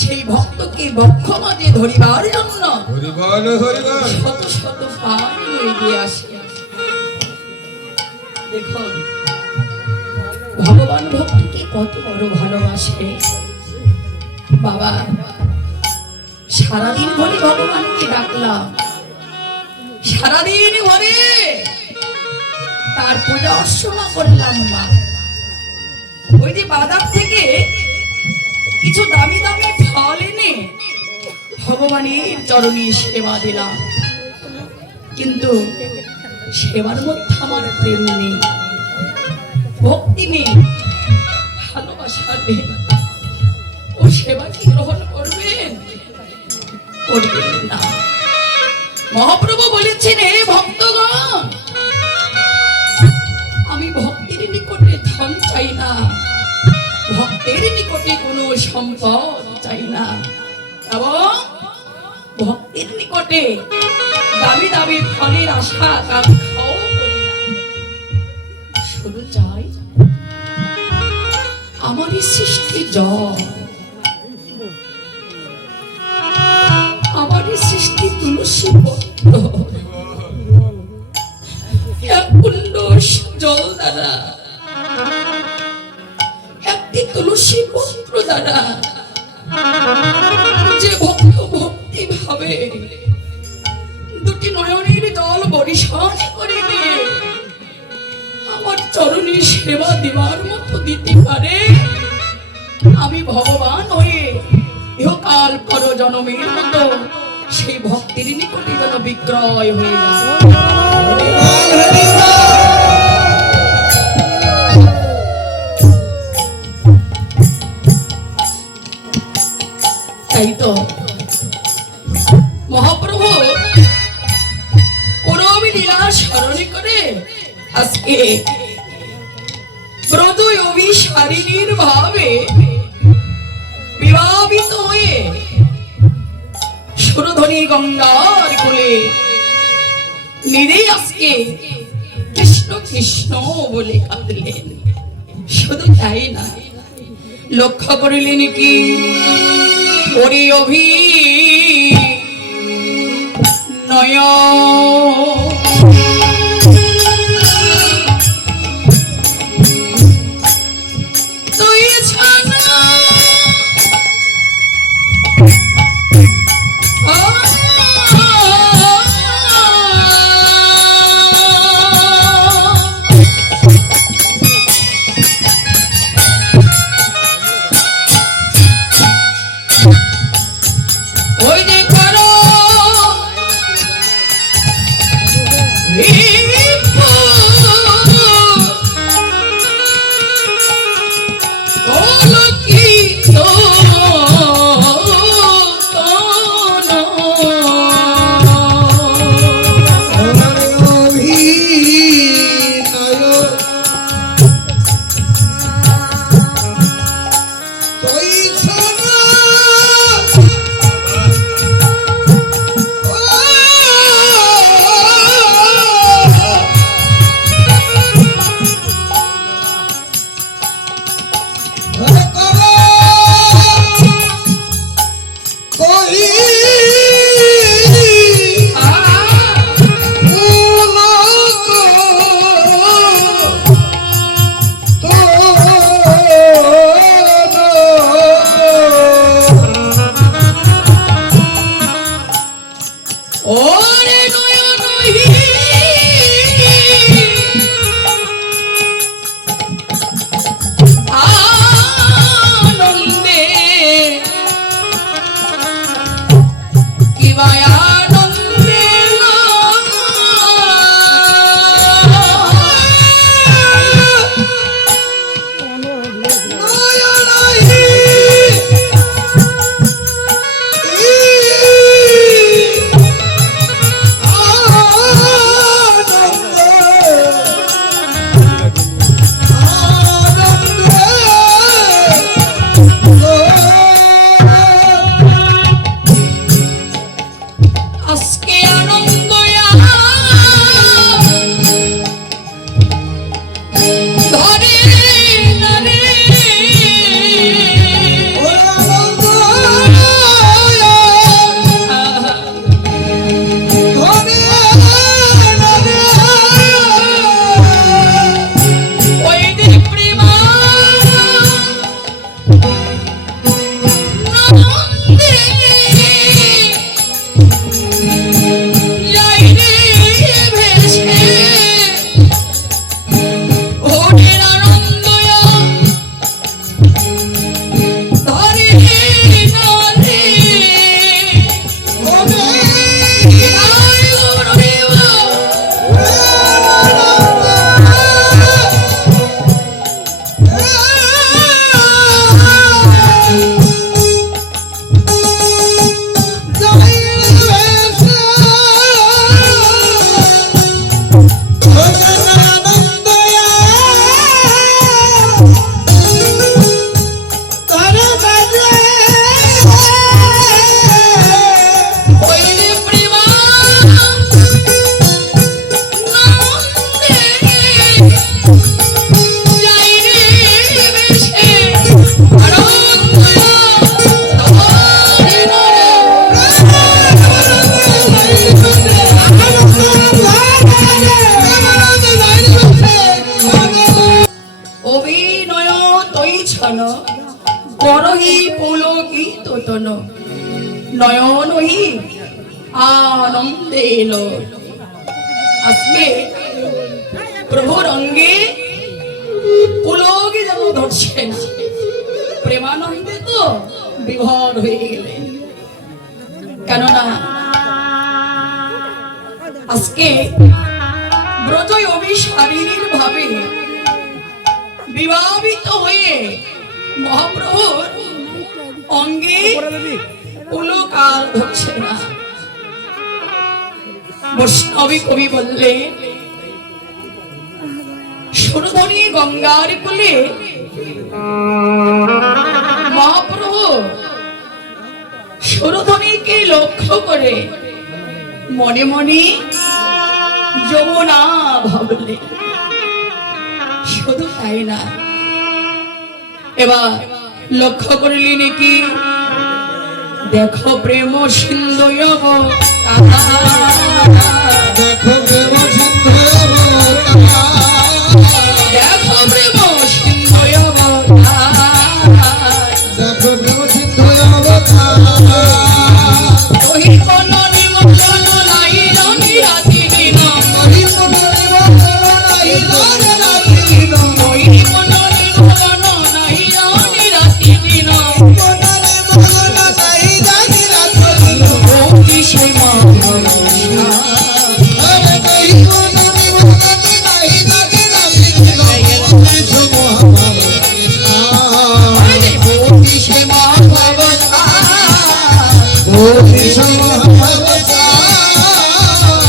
সেই ভক্তকে বক্ষ মাঝে ধরিবার জন্য শত শত পানি এগিয়ে আসে। দেখুন ভগবান ভক্তকে কত বড় ভালোবাসে। বাবা সারাদিন ধরে ভগবানকে ডাকলাম, সারাদিন ধরে তার পূজা অর্চনা করলাম না। ওই যে বাজার থেকে কিছু দামি দামি ফল এনে ভগবানের চরণে সেবা দিলাম, কিন্তু সেবার মধ্যে আমার প্রেম নেই, ভক্তি নেই, ভালোবাসা নেই। ও সেবা কি গ্রহণ করবেন? করবেন না। মহাপ্রভু বলেছেন, হে ভক্তগণ, আমি ভক্তির নিকটে ধন চাই না, ভক্তের নিকটে কোনো সম্পদ চাই না, এবং ভক্তির নিকটে দামি দামি ফলের আশা আকাঙ্ক্ষাও করি না। শুধু চাই আমারই সৃষ্টি জল, আমারই সৃষ্টি তুলসী পত্র, এক কুণ্ড জল দ্বারা, একটি তুলসী পত্র দ্বারা যে ভক্ত ভক্তি ভাবে দুটি নয়নের জল বরিশান করে দিয়ে আমার চরণে সেবা দেওয়ার মতো দিতে পারে, আমি ভগবান হয়ে ইহকাল পর জনমের মতো সেই ভক্তির নিকটে যেন বিক্রয় হয়ে যায়। তাই তো মহাপ্রভু পরম লীলা স্মরণ করে আজকে ব্রত অভিসারিণীর ভাবে বিভাবিত হয়ে সুরধনী গঙ্গার কোলে নিজেই আজকে কৃষ্ণ কৃষ্ণ বলে কাঁদলেন। শুধু তাই না, লক্ষ্য করিলেন কি ওরে অভি নয় তুই ছানা তন নয়ন ওই আনন্দে এলো। আজকে প্রভুর অঙ্গে পুলকে যেন ধরছে না, প্রেমানন্দে তো বিভোর হয়ে গেলেন। কেননা আজকে ব্রজই অভিসারিণীর ভাবে বিবাহিত হয়ে মহাপ্রভুর অঙ্গে পুলক আর ধরছে না। বৈষ্ণবী কবি বললে, সুরধনী গঙ্গার কোলে মহাপ্রভু সুরধনীকে লক্ষ্য করে মনে মনে যমুনা ভাবলে। শুধু তাই না, এবার লক্ষ্য করলি নাকি, দেখো প্রেম সিন্ধু দেখো প্রেম সিন্ধু দেখো প্রেম সিন্ধু দেখো প্রেম সিন্ধু ওই কোন নিমন্ত্রণ নাই রানী রাতি দিন, ওই কোন নিমন্ত্রণ নাই রানী রাতি দিন, ভক্তি সেবা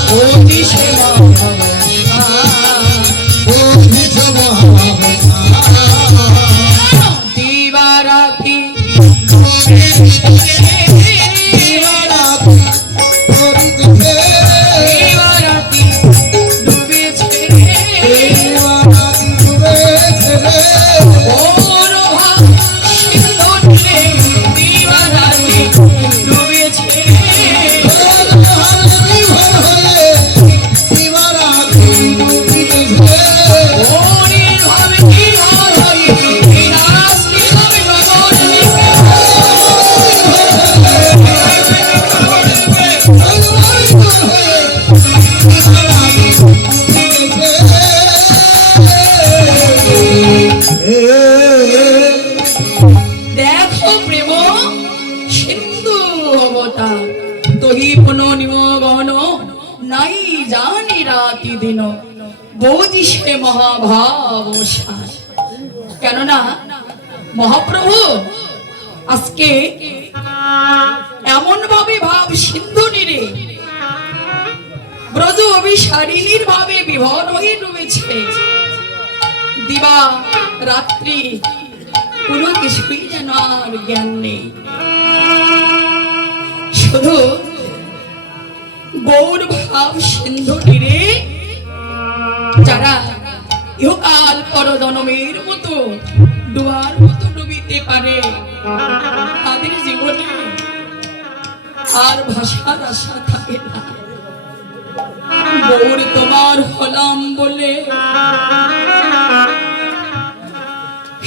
ভক্তি সেবা ভগবান ভক্তি সেবা দিবারাতি দিবারাতি ডুবেছে ওর ভাব সিন্ধু নীলে, দিবারাতি ডুবেছে ওরে ভাবে কি হয় বিনাশ কি হবে গগন দেখো প্রেম সিন্ধু অবতার তহি পুন নিমগন নাই জানি রাতি দিন বৌজি সে মহাভাব সার। কেননা মহাপ্রভু আজকে এমন ভাবে ভাব সিন্ধু নীরে ব্রজ অভিসারিণীর ভাবে বিভোর হয়ে ডুবেছে। দিবা রাত্রি কোনো কিছুই যেন আর জ্ঞান নেই, শুধু গৌর ভাব সিন্ধু তীরে যারা ইহকাল পরজনমের মতো ডুবার মতো ডুবিতে পারে, তাদের জীবনে আর ভাষার আশা থাকে না। গৌর তোমার হলাম বলে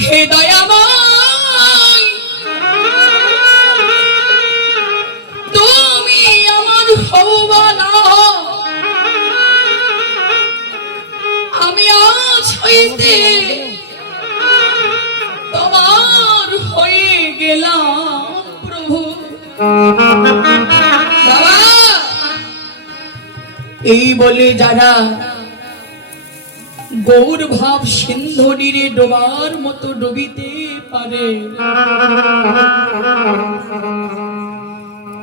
হে দয়াময়, তুমি আমার হবা না, আমি আজ হইতে তোমার হয়ে গেলাম প্রভু। বাবা, এই বলে যারা গৌর ভাব সিন্ধু নীরে ডোবার মতো ডুবিতে পারে,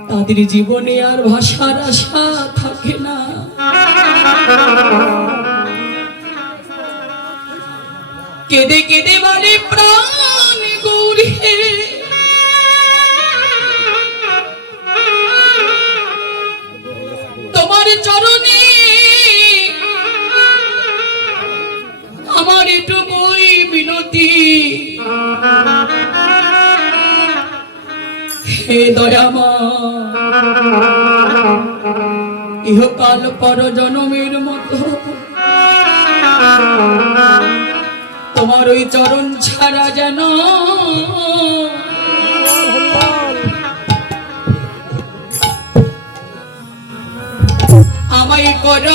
তাদের জীবনে আর ভাষার আশা থাকে না। কেঁদে কেঁদে বলে প্রাণ গৌরী হে, তোমার চরণে আমার এটুকুই মিনতি, হে দয়াময়, ইহকাল পর জনমের মতো তোমার ওই চরণ ছাড়া যেন কর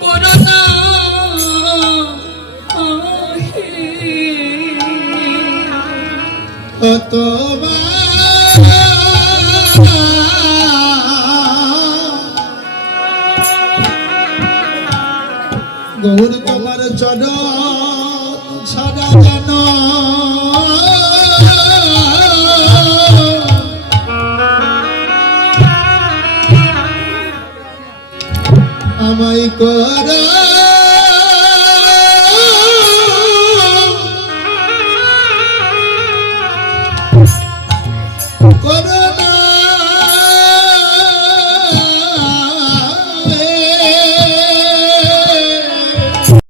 করোনা গৌর তোমার চরণ ছাড়া যেন আমায় কর করো